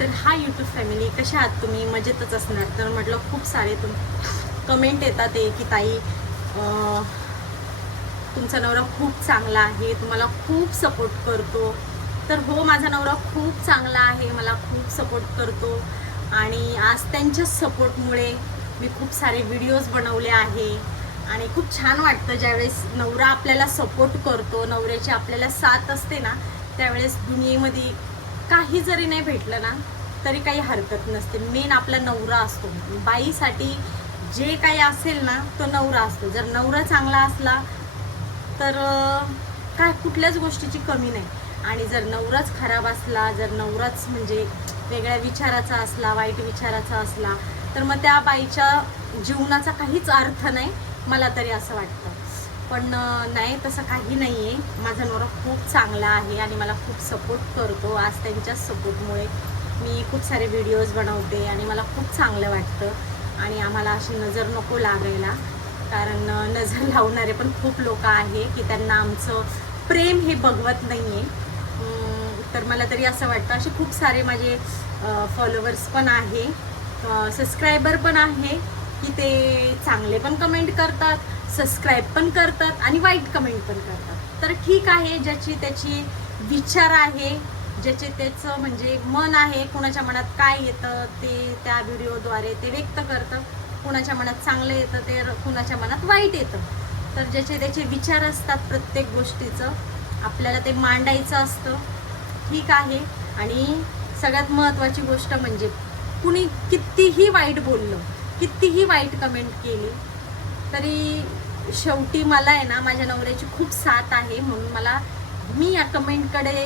तर हा YouTube family कशा आहात तुम्ही? मजेतच असणार. तर म्हटलं खूप सारे कमेंट येतात की ताई तुमचा नवरा खूप चांगला आहे, तुम्हाला खूप सपोर्ट करतो. तर हो, माझा नवरा खूप चांगला आहे, मला खूप सपोर्ट करतो आणि आज त्यांच्या सपोर्टमुळे मी खूप सारे व्हिडिओज बनवले आहे आणि खूप छान वाटतं ज्यावेळेस नवरा आपल्याला सपोर्ट करतो, नवऱ्याची आपल्याला साथ असते ना, त्यावेळेस दुनियेमध्ये काही जरी नाही भेटलं ना तरी काही हरकत नसते. मेन आपला नवरा असतो. बाईसाठी जे काही असेल ना तो नवरा असतो. जर नवरा चांगला असला तर काय कुठल्याच गोष्टीची कमी नाही. आणि जर नवराच खराब असला, जर नवराच म्हणजे वेगळ्या विचाराचा असला, वाईट विचाराचा असला, तर मग त्या बाईच्या जीवनाचा काहीच अर्थ नाही, मला तरी असं वाटतं. पण नाही, तसं काही नाही आहे. माझा नवरा खूप चांगला आहे आणि मला खूप सपोर्ट करतो. आज त्यांच्याच सपोर्टमुळे मी खूप सारे व्हिडिओज बनवते आणि मला खूप चांगलं वाटतं. आणि आम्हाला अशी नजर नको लागायला, कारण नजर लावणारे पण खूप लोक आहे की त्यांना आमचं प्रेम हे बघवत नाही आहे. तर मला तरी असं वाटतं. असे खूप सारे माझे फॉलोवर्स पण आहे, सबस्क्रायबर पण आहे की ते चांगले पण कमेंट करतात, सबस्क्राईब पण करतात आणि वाईट कमेंट पण करतात. तर ठीक आहे, ज्याची त्याची विचार आहे, ज्याचे त्याचं म्हणजे मन आहे, कुणाच्या मनात काय येतं ते त्या व्हिडिओद्वारे ते व्यक्त करतं. कुणाच्या मनात चांगलं येतं, ते कुणाच्या मनात वाईट येतं. तर ज्याचे त्याचे विचार असतात, प्रत्येक गोष्टीचं आपल्याला ते मांडायचं असतं. ठीक आहे. आणि सगळ्यात महत्त्वाची गोष्ट म्हणजे कुणी कितीही वाईट बोललं, कितीही वाईट कमेंट केली, तरी शेवटी मला आहे ना माझ्या नवऱ्याची खूप साथ आहे. म्हणून मी या कमेंटकडे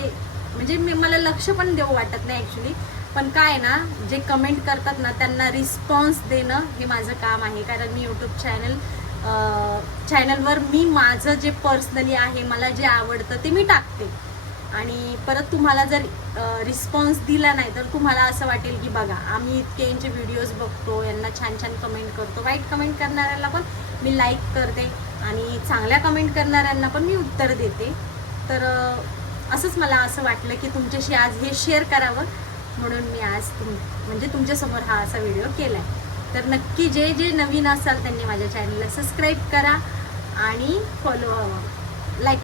म्हणजे मला लक्ष पण देऊ वाटत नाही ॲक्च्युली. पण काय ना, जे कमेंट करतात ना त्यांना रिस्पॉन्स देणं हे माझं काम आहे. कारण मी यूट्यूब चॅनलवर मी माझं जे पर्सनली आहे, मला जे आवडतं ते मी टाकते. आणि परत तुम्हाला जर रिस्पॉन्स दिला नाही तर तुम्हाला असं वाटेल की बघा, आम्ही इतके यांचे व्हिडिओज बघतो, यांना छान छान कमेंट करतो. वाईट कमेंट करणाऱ्यांना पण मी लाईक करते आणि चांगल्या कमेंट करणाऱ्यांना पण मी उत्तर देते. तर असंच मला असं वाटलं की तुमच्याशी आज हे शेअर करावं, म्हणून मी आज म्हणजे तुमच्यासमोर हा असा व्हिडिओ केला आहे. तर नक्की जे नवीन असाल त्यांनी माझ्या चॅनलला सबस्क्राईब करा आणि फॉलो व्हावं, लाईक